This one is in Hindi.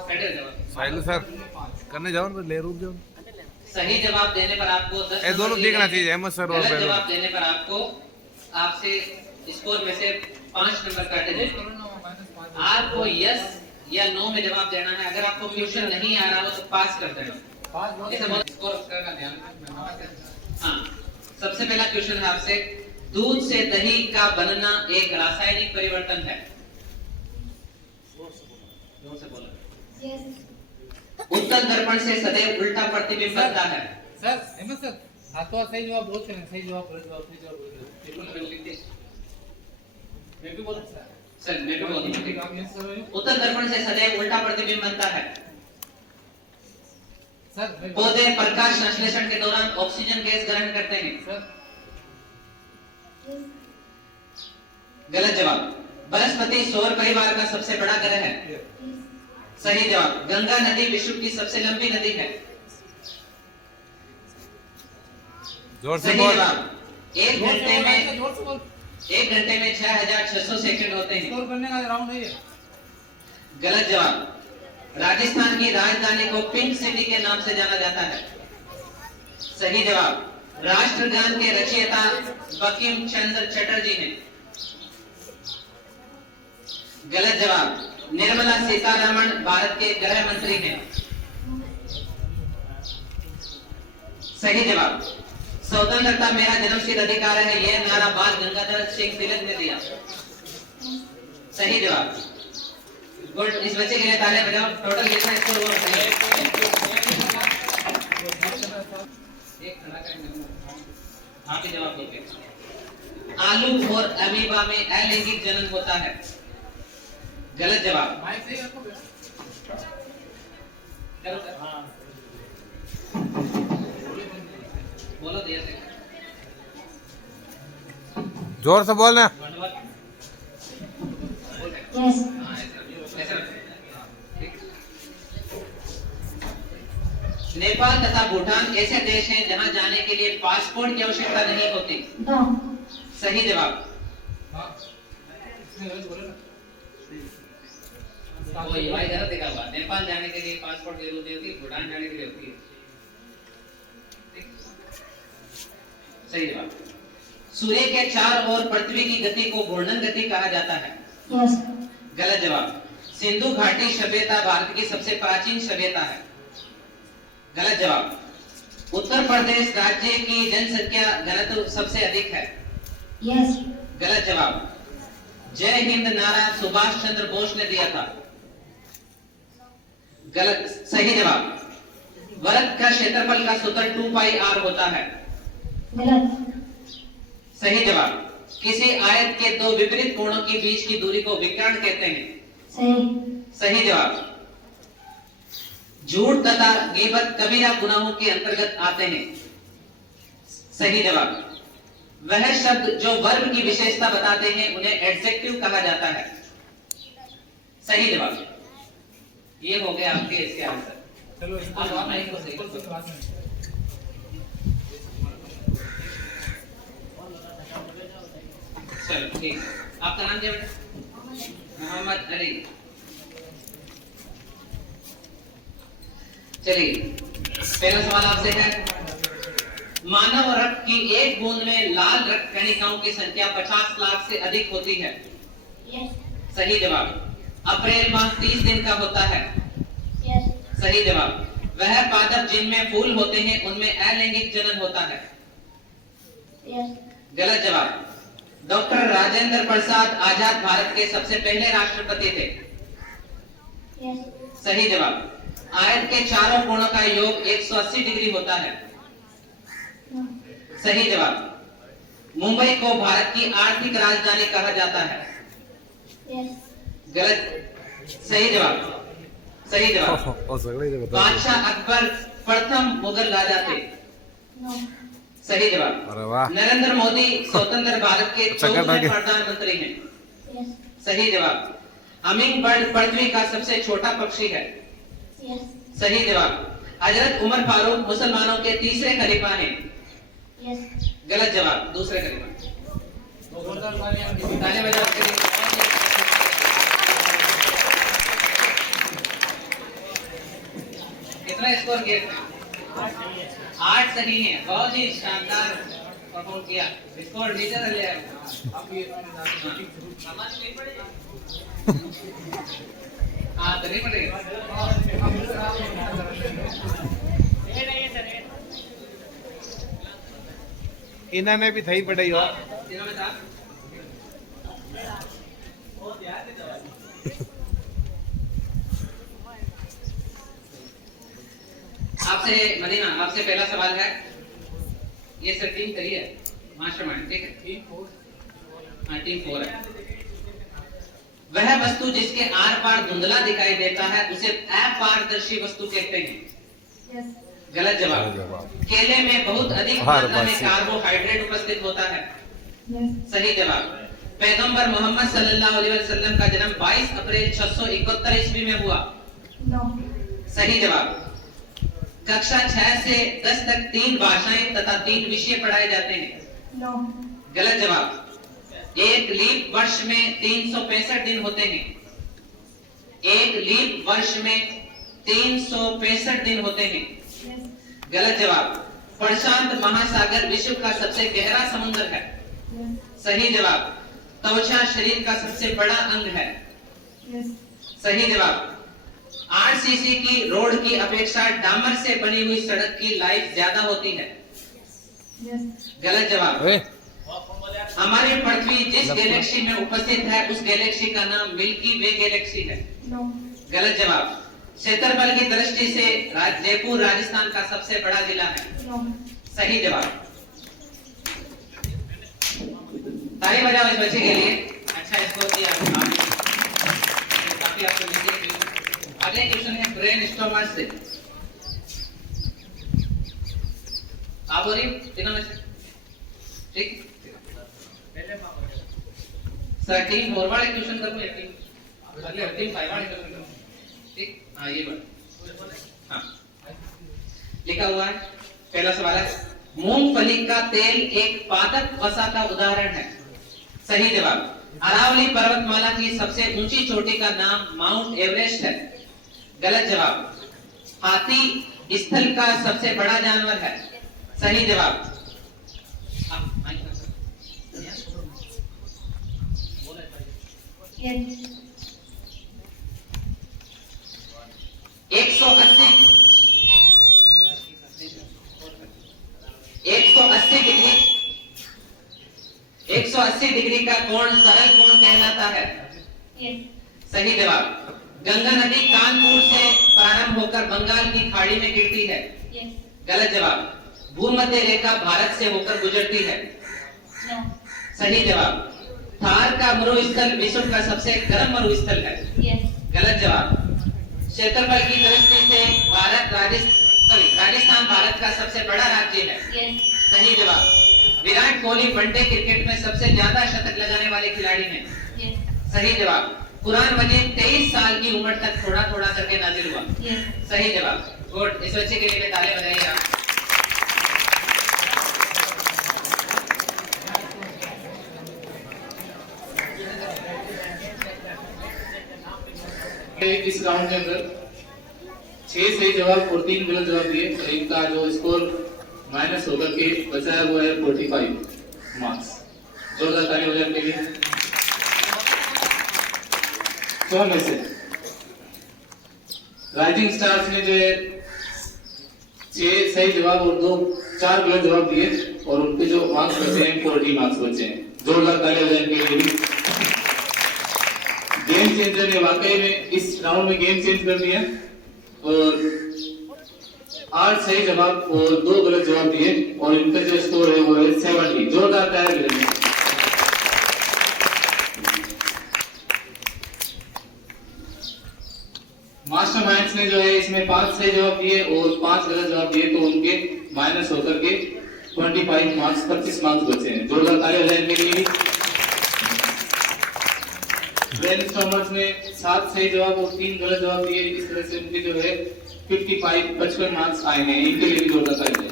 साहिल सर करने जाओ ना, ले रुक जाओ। सही जवाब देने पर आपको 10 ये दोनों देखना चाहिए, अहमद सर और गलत बैलों। जवाब देने पर आपको आपसे स्कोर में से 5 नंबर काटे जाएंगे। आपको यस या नो में जवाब देना है। अगर आपको क्वेश्चन नहीं आ रहा हो तो पास कर देना। स्कोर का ध्यान। हाँ, सबसे पहला क्वेश्चन है आपसे, दूध से दही का बनना एक रासायनिक परिवर्तन है। उत्तर दर्पण से सदैव उल्टा प्रतिबिंब बनता है। सर अहमद सर आप तो सही जवाब बोल रहे हैं, सही जवाब बोल रहे हैं। मैं भी बोल रहा सर मैं भी बोल सर रहा हूं। उत्तर दर्पण से सदैव उल्टा प्रतिबिंब बनता है। सर पौधे प्रकाश संश्लेषण के दौरान ऑक्सीजन गैस ग्रहण करते हैं। सर गलत जवाब। बृहस्पति सौर परिवार का सबसे बड़ा ग्रह है। सही जवाब। गंगा नदी विश्व की सबसे लंबी नदी है। जोर से सही बोल। जवाब। एक जोर घंटे में से बोल। 6600 सेकंड होते हैं। स्कोर करने का राउंड है ये। गलत जवाब। राजस्थान की राजधानी को पिंक सिटी के नाम से जाना जाता है। सही जवाब। राष्ट्रगान के रचयिता बंकिम चंद्र चटर्जी हैं। गलत जवाब। निर्मला सीतारमण भारत के गृह मंत्री हैं। सही जवाब। स्वतंत्रता मेरा जन्मसिद्ध अधिकार है, यह नारा बाल गंगाधर सिंह तिलक ने दिया। सही जवाब। गुड, इस बच्चे के लिए तालियां बजाओ। टोटल कितना स्कोर हुआ बताइए। एक खड़ा करेंगे, आप ही जवाब दोगे। आलू और अमीबा में अलैंगिक जनन होता है। गलत जवाब। माइक सही रखो बेटा। चलो सर। बोलो दिया से। जोर से बोलना। नेपाल तथा भूटान ऐसे देश हैं जहां जाने के लिए पासपोर्ट की आवश्यकता नहीं होती। सही जवाब। नेपाल जाने के लिए पासपोर्ट की जरूरत नहीं होती, भूटान जाने के लिए होती है। सही जवाब। सूर्य के चारों ओर पृथ्वी की गति को घूर्णन गति कहा जाता है। गलत जवाब। सिंधु घाटी सभ्यता भारत की सबसे प्राचीन सभ्यता है। गलत जवाब। उत्तर प्रदेश राज्य की जनसंख्या घनत्व सबसे अधिक है। गलत जवाब। जय हिंद नारा सुभाष चंद्र बोस ने दिया था। गलत। सही जवाब। वृत्त का क्षेत्रफल का सूत्र 2πr होता है। सही जवाब। किसी आयत के दो विपरीत कोणों के बीच की दूरी को विकर्ण कहते हैं। सही जवाब। झूठ तथा गीबत कबीरा गुनाहों के अंतर्गत आते हैं। सही जवाब। वह शब्द जो वर्ब की विशेषता बताते हैं उन्हें एडजेक्टिव कहा जाता है। सही जवाब। ये हो गए आपके इसके आंसर। चलो आप माइक को सही चलो ठीक। आपका नाम क्या बेटा? मोहम्मद अली। चलिए पहला सवाल आपसे है, मानव रक्त की एक बूंद में लाल रक्त कणिकाओं की संख्या 50 लाख से अधिक होती है। सही जवाब। अप्रैल माह 30 दिन का होता है। सही जवाब। वह पादप जिनमें फूल होते हैं उनमें अलैंगिक जनन होता है। गलत जवाब। डॉक्टर राजेंद्र प्रसाद आजाद भारत के सबसे पहले राष्ट्रपति थे। सही जवाब। आयत के चारों कोणों का योग 180 डिग्री होता है। सही जवाब। मुंबई को भारत की आर्थिक राजधानी कहा जाता है। गलत। सही जवाब। सही जवाब। बादशाह अकबर प्रथम मुगल राजा थे। सही जवाब। अरे वाह। नरेंद्र मोदी स्वतंत्र भारत के 14वें प्रधानमंत्री हैं। सही जवाब। हमिंग बर्ड पृथ्वी का सबसे छोटा पक्षी है। सही जवाब। हजरत उमर फारूक मुसलमानों के तीसरे खलीफा हैं। गलत जवाब। दूसरे खलीफा। तालियां बजाओ उसके लिए। कितना स्कोर किया? 8 सही है, बहुत ही शानदार परफॉर्म किया। स्कोर टीचर ले आए। हाँ तो नहीं पड़ेगा। इन्होंने भी थई पढ़ाई हो। आपसे मदीना, आपसे पहला सवाल है, ये सर टीम करिए मास्टरमाइंड, ठीक है? टीम 4 है। वह वस्तु जिसके आर पार धुंधला दिखाई देता है उसे अपारदर्शी वस्तु कहते हैं। गलत जवाब। केले में बहुत अधिक मात्रा में कार्बोहाइड्रेट उपस्थित होता है। सही जवाब। पैगंबर मोहम्मद सल्लल्लाहु अलैहि वसल्लम का जन्म 22 अप्रैल 671 ईस्वी में हुआ। सही जवाब। कक्षा 6 से 10 तक 3 भाषाएं तथा 3 विषय पढ़ाए जाते हैं। गलत जवाब। एक लीप वर्ष में 365 दिन होते हैं। एक लीप वर्ष में 365 दिन होते हैं। गलत जवाब। प्रशांत महासागर विश्व का सबसे गहरा समुद्र है। सही जवाब। त्वचा शरीर का सबसे बड़ा अंग है। सही जवाब। आरसीसी की रोड की अपेक्षा डामर से बनी हुई सड़क की लाइफ ज्यादा होती है। गलत जवाब। हमारी पृथ्वी जिस गैलेक्सी में उपस्थित है उस गैलेक्सी का नाम मिल्की वे गैलेक्सी है। गलत जवाब। क्षेत्रफल की दृष्टि से जयपुर राजस्थान का सबसे बड़ा जिला है। सही जवाब। ताली बजाओ इस बच्चे के लिए, अच्छा स्कोर किया आपने, काफी आपको मिलती है। अगले क्वेश्चन है ब्रेन स्टॉमर से। आप बोलिए तीनों में से, ठीक? सर टीम 4 वाले क्वेश्चन करूं या टीम 5 वाले क्वेश्चन करूं? ठीक, हाँ ये बात, हाँ लिखा हुआ है। पहला सवाल है, मूंगफली का तेल एक पादप वसा का उदाहरण है। सही जवाब। अरावली पर्वतमाला की सबसे ऊंची चोटी का नाम माउंट एवरेस्ट है। गलत जवाब। हाथी स्थल का सबसे बड़ा जानवर है। सही जवाब। 180 डिग्री का कोण सरल कोण कहलाता है। सही जवाब। गंगा नदी कानपुर से प्रारंभ होकर बंगाल की खाड़ी में गिरती है। गलत जवाब। भूमध्य रेखा भारत से होकर गुजरती है। सही जवाब। थार का मरुस्थल विश्व का सबसे गर्म मरुस्थल है। गलत जवाब। क्षेत्रफल की दृष्टि से राजस्थान भारत का सबसे बड़ा राज्य है। सही जवाब। विराट कोहली वनडे क्रिकेट में सबसे ज्यादा शतक लगाने वाले खिलाड़ी हैं। सही जवाब। कुरान मजीद 23 साल की उम्र तक थोड़ा थोड़ा करके नाजिल हुआ। सही जवाब। गुड, इस बच्चे के लिए ताली बजाइए आप। इस राउंड के अंदर 6 सही जवाब और 3 गलत जवाब दिए, तो इनका जो स्कोर माइनस होकर के बचाया हुआ है 45 मार्क्स। जोरदार ताली हो जाने के लिए। 100 में से राइजिंग स्टार्स ने जो है 6 सही जवाब और 4 गलत जवाब दिए और उनके जो मार्क्स बचे हैं 40 मार्क्स बचे हैं। जोरदार ताली हो जाने के लिए। गेम चेंजर ने वाकई में इस राउंड में गेम चेंज कर दिया और 8 सही जवाब और 2 गलत जवाब दिए और इनका जो स्कोर है वो है 70। जोरदार ताली। मास्टरमाइंड्स ने जो है इसमें 5 सही जवाब दिए और 5 गलत जवाब दिए, तो उनके माइनस होकर के 25 मार्क्स 25 मार्क्स बचे हैं। जोरदार ताली हो जाए इनके लिए। ब्रेनस्टॉर्मर्स ने 7 सही जवाब और 3 गलत जवाब दिए, इस तरह से उनके जो है 55 मार्क्स आए हैं। इनके लिए भी जोरदार ताली।